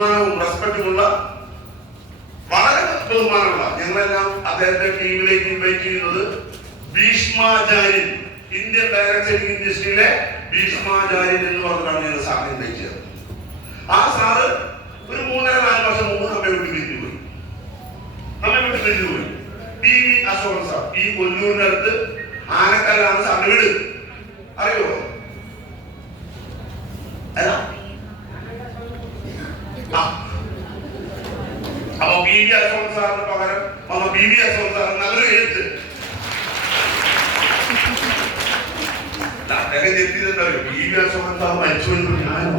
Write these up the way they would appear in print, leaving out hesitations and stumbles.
റെസ്പെക്റ്റുമുള്ള വളരെ ബഹുമാനമുള്ള ഞങ്ങളെല്ലാം അദ്ദേഹത്തെ ടീമിലേക്ക് ഇൻവൈറ്റ് ചെയ്യുന്നത് ഭീഷ്മാചാര്യൻ, ഇന്ത്യൻ ഡയറക്ടറിംഗ് ഇൻഡസ്ട്രിയിലെ ഭീഷ്മാചാര്യൻ എന്ന് പറഞ്ഞിട്ടാണ് ഞങ്ങൾ സാറിനെ ഇൻവൈറ്റ് ചെയ്തത്. ആ സാറ് ഒരു 3-4 വർഷം മുമ്പ് നമ്മെ വിട്ട് പിരിഞ്ഞുപോയി. ടി വി അശോകൻ സാർ ഈ കൊല്ലൂരിന്റെ അടുത്ത് ആനക്കല്ലാണ് സാറിന്റെ വീട്, അറിയോ? അപ്പൊ പി വി അശോകൻ സാറിന് പകരം വന്ന പി വി അശോകൻ സാർ നല്ലൊരു എഴുത്ത് അദ്ദേഹം എത്തിയതെന്തറിയോ? പി വി അശോകൻ സാർ മരിച്ചു ഞാനോ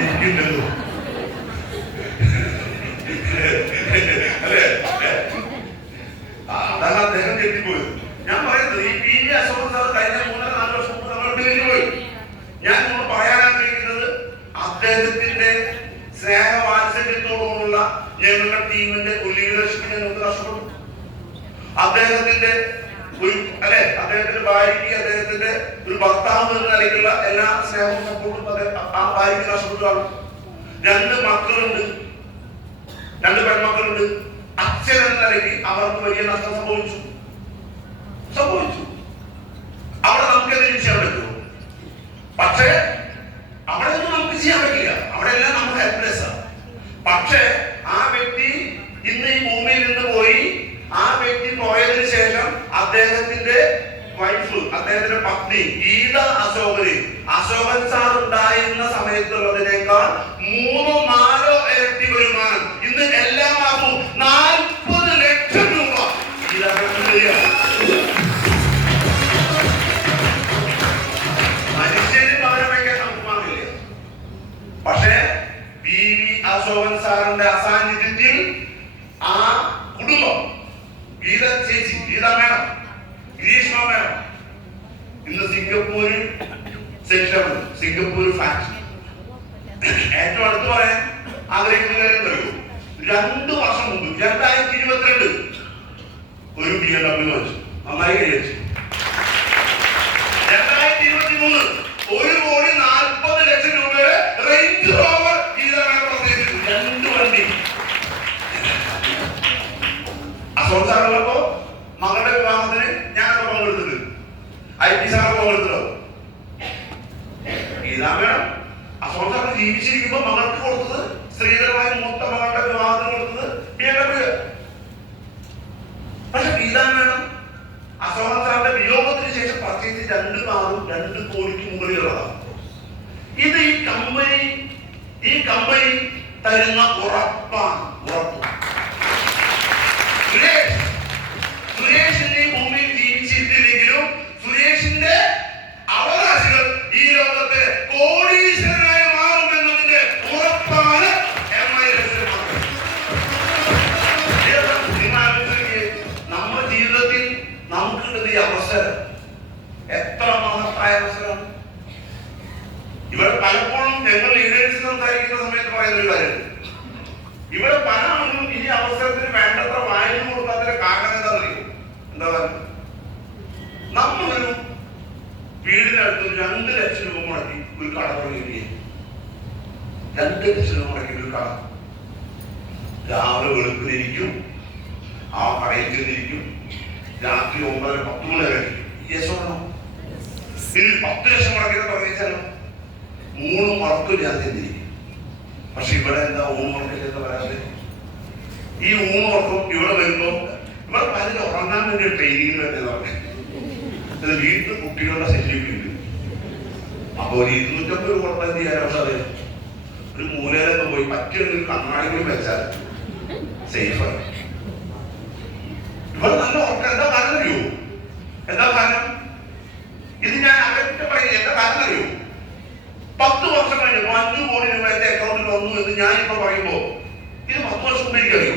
ഇരിക്കുന്നുണ്ടല്ലോ അല്ലേ? അതാണ് അദ്ദേഹം തെറ്റിപ്പോയത്. ഞാൻ പറയുന്നത് ഈ പി വി അശോകൻ സാർ കഴിഞ്ഞ 3-4 വർഷം മുമ്പ് നമ്മൾ പോയി. ഞാൻ നമ്മൾ പറയാൻ ആഗ്രഹിക്കുന്നത് അദ്ദേഹത്തിന്റെ സ്നേഹവാത്സല്യത്തോടുള്ള ഞങ്ങളുടെ ടീമിന്റെ ഒരു ലീഡർഷിപ്പിനെ നമുക്ക് നഷ്ടപ്പെട്ടു. അദ്ദേഹത്തിന്റെ ഒരു അദ്ദേഹത്തിന്റെ ഭാര്യയ്ക്ക് അദ്ദേഹത്തിന്റെ ഒരു ഭർത്താവ് എന്ന നിലയ്ക്കുള്ള എല്ലാ സ്നേഹവും സപ്പോർട്ടും ആ ഭാര്യയ്ക്ക് നഷ്ടപ്പെട്ടതാണ്. 2 മക്കളുണ്ട്, 2 പെൺമക്കളുണ്ട്. അച്ഛൻ എന്ന നിലയ്ക്ക് അവർക്ക് വലിയ നഷ്ടം സംഭവിച്ചു. അവിടെ നമുക്ക് എന്തെങ്കിലും ചെയ്യാൻ പറ്റുമോ? പക്ഷേ അവിടെ ഒന്നും നമുക്ക് ചെയ്യാൻ പറ്റില്ല. അവിടെ എല്ലാം നമ്മൾ ഹെൽപ്ലെസ് ആണ്. പക്ഷേ ആ വ്യക്തി ഇന്ന് ഈ ഭൂമിയിൽ നിന്ന് പോയി. ആ വ്യക്തി പോയതിനു ശേഷം അദ്ദേഹത്തിന്റെ വൈഫ്, അദ്ദേഹത്തിന്റെ പത്നി ഗീത അശോകൻ സാർ ഉണ്ടായിരുന്ന സമയത്തുള്ളതിനേക്കാൾ 3-4 ഇരട്ടി വരുമാനം ഇന്ന് എല്ലാ മാസവും 40 ലക്ഷം രൂപ മനുഷ്യന് പകരം വയ്ക്കാൻ നമുക്ക് മാറില്ല. പക്ഷേ പി വി അശോകൻ സാറിന്റെ അസാന്നിധ്യത്തിൽ ആ കുടുംബം, ഗീത ചേച്ചി, ഗീത മേഡം, ഗ്രീഷ്മ മേഡം ഇന്ന് സിംഗപ്പൂർ ഫാക്ടറി ഏറ്റവും അടുത്ത് പറയാൻ ആഗ്രഹിക്കുന്ന കാര്യം അറിയൂ. 2 വർഷം മുമ്പ് 2022 ഒരു BMW വെച്ചു, നന്നായി കഴിച്ചു. 2023 1,40,00,000 രൂപയുടെ റേഞ്ച് റോവർ ഗീത മേഡം പ്രത്യേകിച്ചു 2 വണ്ടി. അശോകൻ സാറുള്ളപ്പോ മകളുടെ വിവാഹത്തിന് ഞാനൊക്കെ പങ്കെടുത്തിട്ട് IT സാറ് പങ്കെടുത്തല്ലോ. ഗീതാ മേഡം അശോകൻ സാറിന് ജീവിച്ചിരിക്കുമ്പോ മകൾക്ക് കൊടുത്തത്, സ്ത്രീധരമായി മൂത്ത മകളുടെ വിവാഹത്തിന് കൊടുത്തത് BMW. പക്ഷെ ഗീതാ മേഡം അശോകൻ സാറിന്റെ വിയോഗത്തിന് ശേഷം പർച്ചേസ് 2 കാറും 2 കോടിക്ക് മുകളിലുള്ളതാണ്. ഇത് ഈ കമ്പനി തരുന്ന ഉറപ്പാണ്. സുരേഷിന്റെ ഈ ഭൂമിയിൽ ജീവിച്ചിട്ടില്ലെങ്കിലും സുരേഷിന്റെ അവകാശികൾ ഈ ലോകത്തെ കോടീശ്വരനായി മാറുമെന്നതിന്റെ ഉറപ്പാണ് നമ്മുടെ ജീവിതത്തിൽ നമുക്ക് കിട്ടുന്ന ഈ അവസരം എത്ര മഹത്തായ അവസരമാണ്. ഇവിടെ പലപ്പോഴും ഞങ്ങൾ ലീഡേഴ്സ് സംസാരിക്കുന്ന സമയത്ത് പറയുന്നൊരു കാര്യം, ഇവിടെ പല ആളുകളും ഈ അവസരത്തിന് വേണ്ടത്ര വായന കൊടുക്കാത്തതിന്റെ കാരണം എന്താണെന്നറിയോ? എന്താ പറയുക? നമ്മളൊരു വീടിനടുത്ത് 2 ലക്ഷം രൂപ മുടക്കി ഒരു കട തുടങ്ങി. 2 ലക്ഷം രൂപ മുടക്കി ഒരു കട. രാവിലെ വെളുപ്പിനിരിക്കും, ആ കടയിൽ ചെന്നിരിക്കും, രാത്രി 9-10 മണി വരെ യേശോണോ ഇതിൽ 10 ലക്ഷം മുടക്കിയത് തുടങ്ങിച്ചാലോ 3 മുടക്കും ഞാൻ ചെന്നിരിക്കും. പക്ഷെ ഇവിടെ എന്താ ഊണുറക്കില്ലെന്ന് പറയാതെ ഈ ഊണുറക്കും ഇവിടെ വരുമ്പോ ഇവിടെ പലരും ഉറങ്ങാൻ വേണ്ടി ട്രെയിനിങ് വരുന്നതാണ്. വീട്ടിൽ കുട്ടികളുടെ സെക്യൂരിറ്റി ഉണ്ട്. അപ്പൊ ഒരു 250 രൂപ എന്ത് ചെയ്യാനോ അത് ഒരു മൂലയിലൊക്കെ പോയി പറ്റിയൊരു കണ്ണാടി കൂടി വെച്ചാൽ സേഫായി. ഇവിടെ നല്ല ഉറക്കം. എന്താ കാരണം അറിയോ? എന്താ കാരണം? ഇത് ഞാൻ അവരുടെ പറയുന്നത് എന്താ കാരണം അറിയോ? 10 വർഷം കഴിഞ്ഞു 5 കോടി രൂപ എന്റെ അക്കൗണ്ടിൽ വന്നു എന്ന് ഞാനിപ്പോ പറയുമ്പോ ഇത് 10 വർഷം മുമ്പ് എനിക്കറിയോ?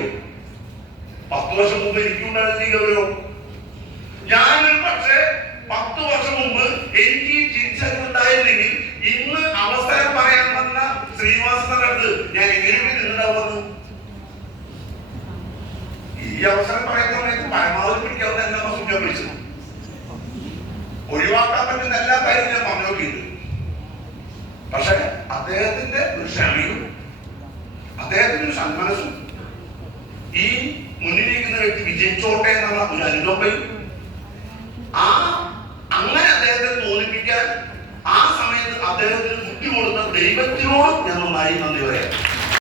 10 വർഷം മുമ്പ് എനിക്കുണ്ടായിരുന്നോ? ഞാനൊരു പക്ഷേ 10 വർഷം മുമ്പ് എനിക്ക് ഈ തിരിച്ചറിവുണ്ടായിരുന്നെങ്കിൽ ഇന്ന് അവസരം പറയാൻ വന്ന ശ്രീനിവാസന്റെ അടുത്ത് ഞാൻ എങ്ങനെയൊക്കെ നിന്നുണ്ടാവുന്നു. ഈ അവസരം പറയുന്ന സമയത്ത് പരമാവധി പിടിക്കാവുന്ന എല്ലാ മാസം ഞാൻ വിളിച്ചു. ഒഴിവാക്കാൻ പറ്റുന്ന എല്ലാ കാര്യവും ഞാൻ പറഞ്ഞു നോക്കിയിട്ടുണ്ട്. പക്ഷെ അദ്ദേഹത്തിന്റെ ഒരു ക്ഷമയും അദ്ദേഹത്തിന് ഒരു സന്മനസ്സും ഈ മുന്നിലിരിക്കുന്ന വ്യക്തി വിജയിച്ചോട്ടെ എന്നുള്ള ഒരു അനുകമ്പയും അങ്ങനെ അദ്ദേഹത്തെ തോന്നിപ്പിക്കാൻ ആ സമയത്ത് അദ്ദേഹത്തിന് ബുദ്ധി കൊടുത്ത ദൈവത്തിനോടും ഞാൻ നന്നായി നന്ദി പറയാം.